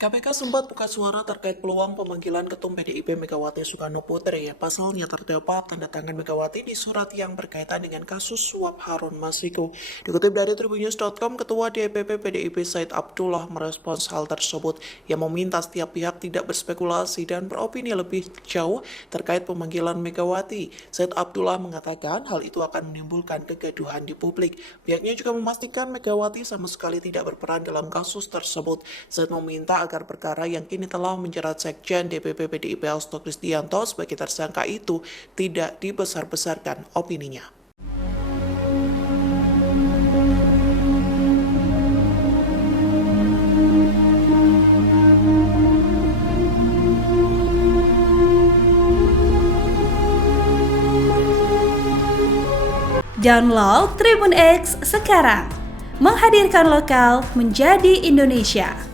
KPK sempat buka suara terkait peluang pemanggilan Ketum PDIP Megawati Soekarno Putri. Pasalnya terdapat tanda tangan Megawati di surat yang berkaitan dengan kasus suap Harun Masiku. Dikutip dari Tribunnews.com, Ketua DPP PDIP Said Abdullah merespons hal tersebut. Yang meminta setiap pihak tidak berspekulasi dan beropini lebih jauh terkait pemanggilan Megawati. Said Abdullah mengatakan hal itu akan menimbulkan kegaduhan di publik. Pihaknya juga memastikan Megawati sama sekali tidak berperan dalam kasus tersebut. Said meminta agar perkara yang kini telah menjerat Sekjen DPP PDIP Hasto Kristianto sebagai tersangka itu tidak dibesar-besarkan opininya. Download Tribun X sekarang, menghadirkan lokal menjadi Indonesia.